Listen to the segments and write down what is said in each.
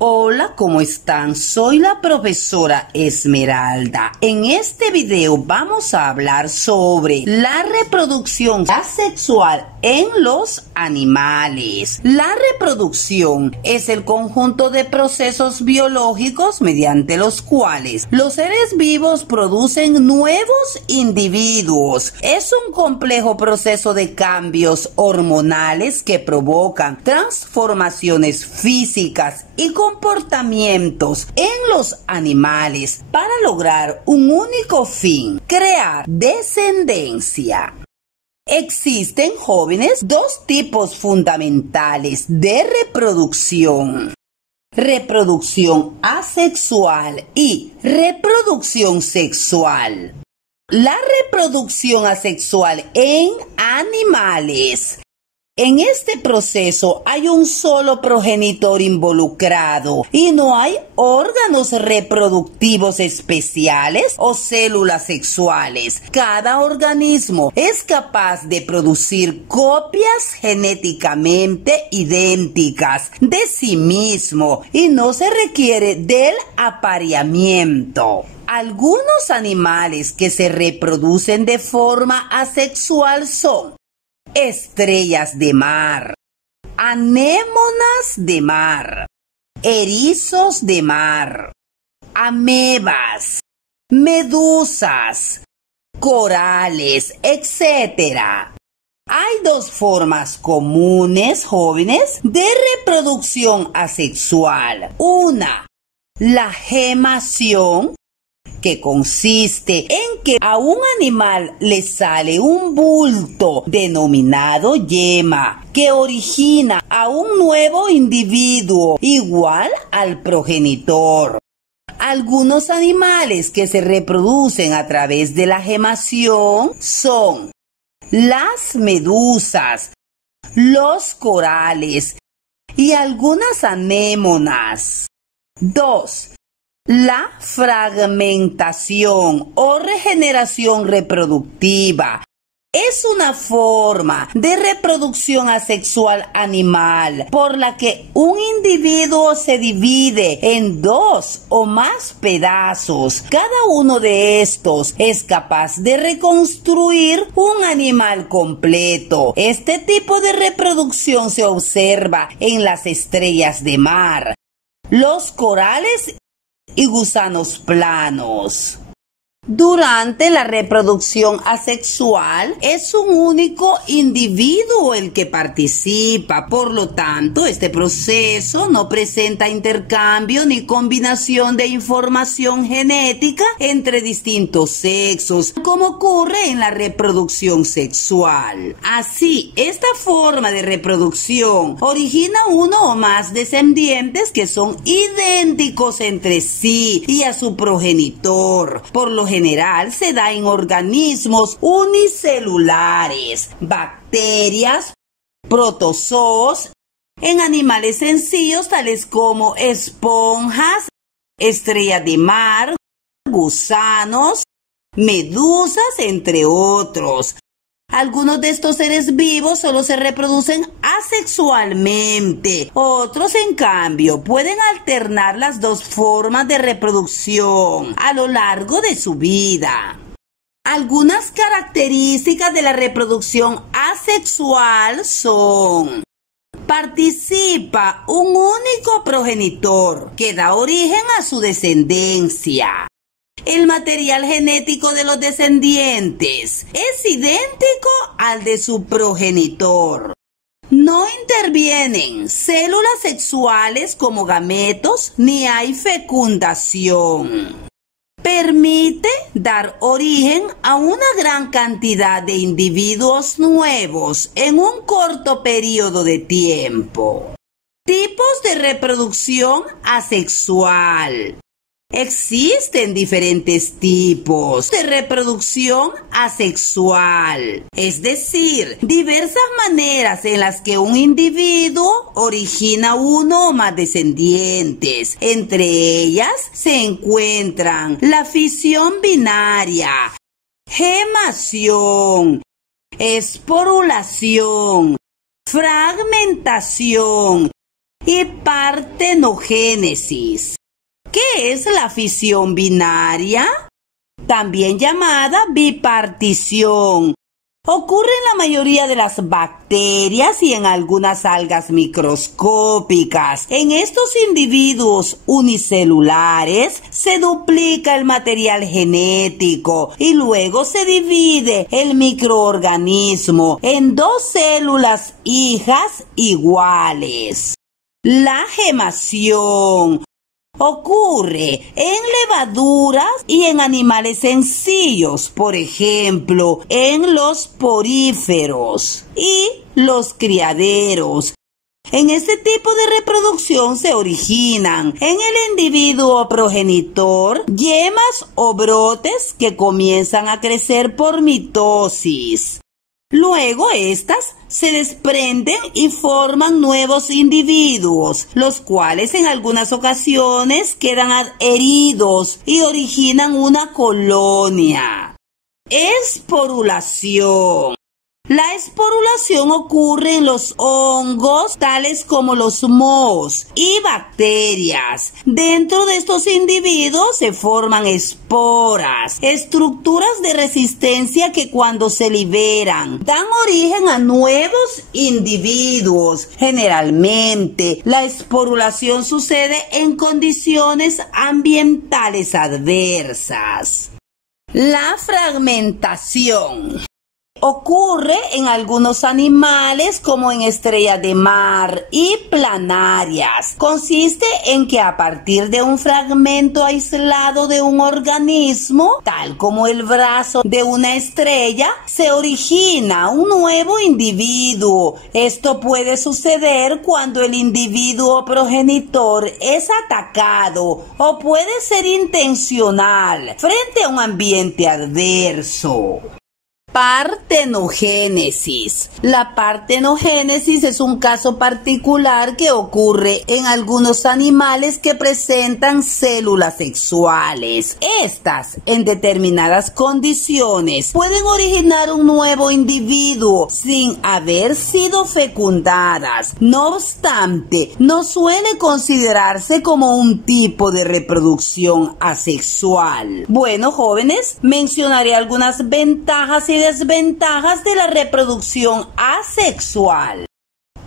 Hola, ¿cómo están? Soy la profesora Esmeralda. En este video vamos a hablar sobre la reproducción asexual en los animales. La reproducción es el conjunto de procesos biológicos mediante los cuales los seres vivos producen nuevos individuos. Es un complejo proceso de cambios hormonales que provocan transformaciones físicas y comportamientos en los animales para lograr un único fin: crear descendencia. Existen, jóvenes, dos tipos fundamentales de reproducción: reproducción asexual y reproducción sexual. La reproducción asexual en animales. En este proceso hay un solo progenitor involucrado y no hay órganos reproductivos especiales o células sexuales. Cada organismo es capaz de producir copias genéticamente idénticas de sí mismo y no se requiere del apareamiento. Algunos animales que se reproducen de forma asexual son estrellas de mar, anémonas de mar, erizos de mar, amebas, medusas, corales, etc. Hay dos formas comunes, jóvenes, de reproducción asexual. Una, la gemación, que consiste en que a un animal le sale un bulto denominado yema que origina a un nuevo individuo igual al progenitor. Algunos animales que se reproducen a través de la gemación son las medusas, los corales y algunas anémonas. 2. La fragmentación o regeneración reproductiva es una forma de reproducción asexual animal por la que un individuo se divide en dos o más pedazos. Cada uno de estos es capaz de reconstruir un animal completo. Este tipo de reproducción se observa en las estrellas de mar, los corales y gusanos planos. Durante la reproducción asexual es un único individuo el que participa, por lo tanto este proceso no presenta intercambio ni combinación de información genética entre distintos sexos, como ocurre en la reproducción sexual. Así, esta forma de reproducción origina uno o más descendientes que son idénticos entre sí y a su progenitor. Por lo general se da en organismos unicelulares, bacterias, protozoos, en animales sencillos tales como esponjas, estrellas de mar, gusanos, medusas, entre otros. Algunos de estos seres vivos solo se reproducen asexualmente. Otros, en cambio, pueden alternar las dos formas de reproducción a lo largo de su vida. Algunas características de la reproducción asexual son: participa un único progenitor que da origen a su descendencia. El material genético de los descendientes es idéntico al de su progenitor. No intervienen células sexuales como gametos ni hay fecundación. Permite dar origen a una gran cantidad de individuos nuevos en un corto periodo de tiempo. Tipos de reproducción asexual. Existen diferentes tipos de reproducción asexual, es decir, diversas maneras en las que un individuo origina uno o más descendientes. Entre ellas se encuentran la fisión binaria, gemación, esporulación, fragmentación y partenogénesis. ¿Qué es la fisión binaria? También llamada bipartición. Ocurre en la mayoría de las bacterias y en algunas algas microscópicas. En estos individuos unicelulares se duplica el material genético y luego se divide el microorganismo en dos células hijas iguales. La gemación ocurre en levaduras y en animales sencillos, por ejemplo, en los poríferos y los criaderos. En este tipo de reproducción se originan en el individuo progenitor yemas o brotes que comienzan a crecer por mitosis. Luego estas se desprenden y forman nuevos individuos, los cuales en algunas ocasiones quedan adheridos y originan una colonia. Esporulación. La esporulación ocurre en los hongos, tales como los mohos y bacterias. Dentro de estos individuos se forman esporas, estructuras de resistencia que cuando se liberan dan origen a nuevos individuos. Generalmente, la esporulación sucede en condiciones ambientales adversas. La fragmentación ocurre en algunos animales como en estrellas de mar y planarias. Consiste en que a partir de un fragmento aislado de un organismo, tal como el brazo de una estrella, se origina un nuevo individuo. Esto puede suceder cuando el individuo progenitor es atacado o puede ser intencional frente a un ambiente adverso. Partenogénesis. La partenogénesis es un caso particular que ocurre en algunos animales que presentan células sexuales. Estas, en determinadas condiciones, pueden originar un nuevo individuo sin haber sido fecundadas. No obstante, no suele considerarse como un tipo de reproducción asexual. Bueno, jóvenes, mencionaré algunas ventajas y desventajas de la reproducción asexual.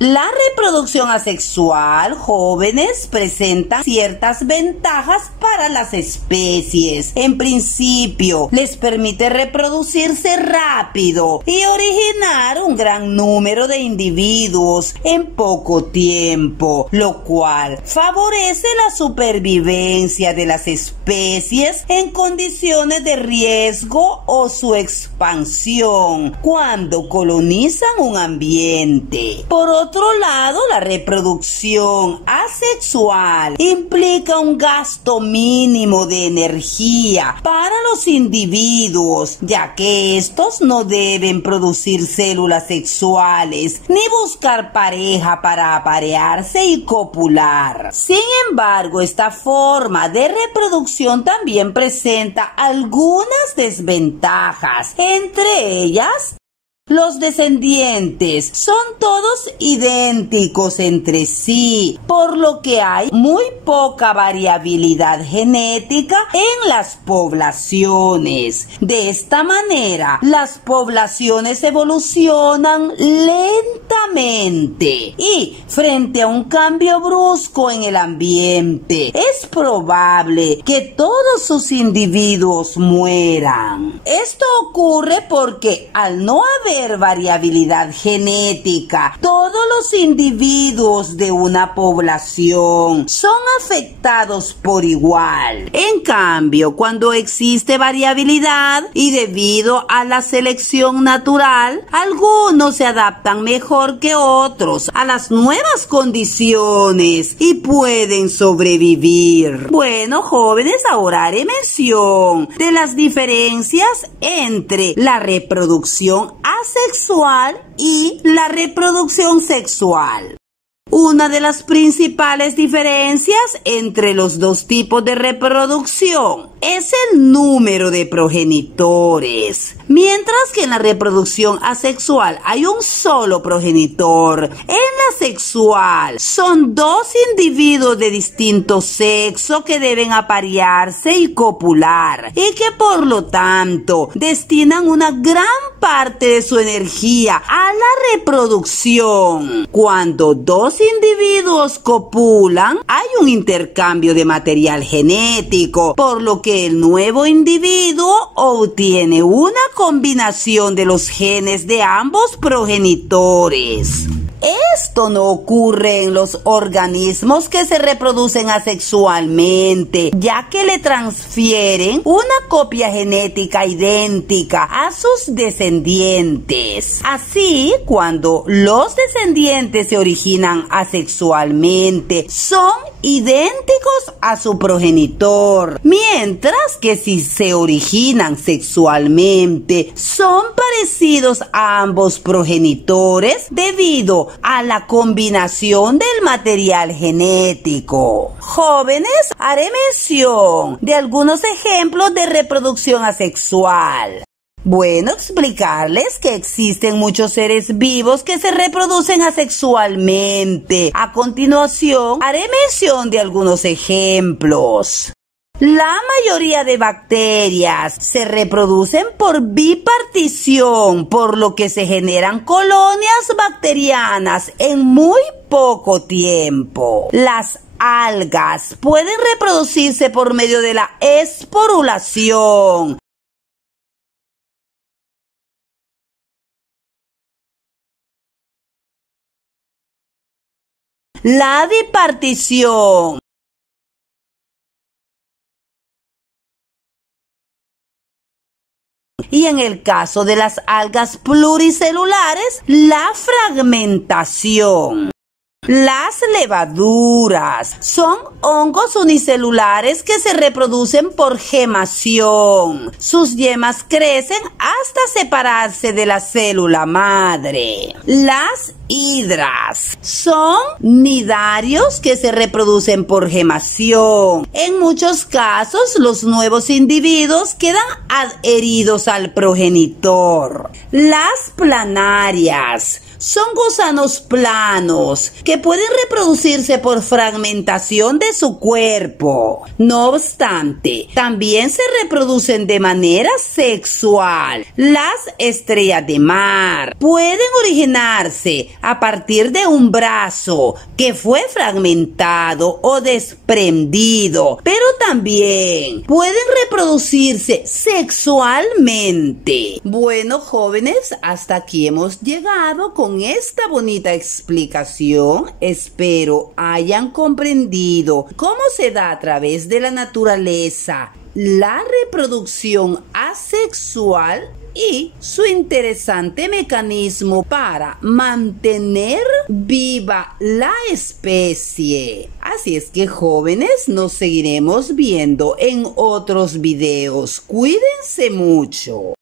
La reproducción asexual, jóvenes, presenta ciertas ventajas para las especies. En principio, les permite reproducirse rápido y originar un gran número de individuos en poco tiempo, lo cual favorece la supervivencia de las especies en condiciones de riesgo o su expansión cuando colonizan un ambiente. Por otro lado, la reproducción asexual implica un gasto mínimo de energía para los individuos, ya que estos no deben producir células sexuales ni buscar pareja para aparearse y copular. Sin embargo, esta forma de reproducción también presenta algunas desventajas, entre ellas los descendientes son todos idénticos entre sí, por lo que hay muy poca variabilidad genética en las poblaciones. De esta manera, las poblaciones evolucionan lentamente y, frente a un cambio brusco en el ambiente, es probable que todos sus individuos mueran. Esto ocurre porque, al no haber variabilidad genética, todos los individuos de una población son afectados por igual. En cambio, cuando existe variabilidad y debido a la selección natural, algunos se adaptan mejor que otros a las nuevas condiciones y pueden sobrevivir. Bueno, jóvenes, ahora haré mención de las diferencias entre la reproducción asexual y la reproducción sexual. Una de las principales diferencias entre los dos tipos de reproducción es el número de progenitores, Mientras que en la reproducción asexual hay un solo progenitor, en la sexual son dos individuos de distinto sexo que deben aparearse y copular, y que por lo tanto destinan una gran parte de su energía a la reproducción. Cuando dos individuos copulan, hay un intercambio de material genético, por lo que el nuevo individuo obtiene una combinación de los genes de ambos progenitores. Esto no ocurre en los organismos que se reproducen asexualmente, ya que le transfieren una copia genética idéntica a sus descendientes. Así, cuando los descendientes se originan asexualmente, son idénticos a su progenitor, mientras que si se originan sexualmente, son parecidos a ambos progenitores debido a la combinación del material genético. Jóvenes, haré mención de algunos ejemplos de reproducción asexual. Bueno, explicarles que existen muchos seres vivos que se reproducen asexualmente. A continuación, haré mención de algunos ejemplos. La mayoría de bacterias se reproducen por bipartición, por lo que se generan colonias bacterianas en muy poco tiempo. Las algas pueden reproducirse por medio de la esporulación. La bipartición. Y en el caso de las algas pluricelulares, la fragmentación. Las levaduras son hongos unicelulares que se reproducen por gemación. Sus yemas crecen hasta separarse de la célula madre. Las hidras son nidarios que se reproducen por gemación. En muchos casos, los nuevos individuos quedan adheridos al progenitor. Las planarias son gusanos planos que pueden reproducirse por fragmentación de su cuerpo. No obstante, también se reproducen de manera sexual. Las estrellas de mar pueden originarse a partir de un brazo que fue fragmentado o desprendido, pero también pueden reproducirse sexualmente. Bueno, jóvenes, hasta aquí hemos llegado con esta bonita explicación. Espero hayan comprendido cómo se da a través de la naturaleza la reproducción asexual y su interesante mecanismo para mantener viva la especie. Así es que, jóvenes, nos seguiremos viendo en otros videos. Cuídense mucho.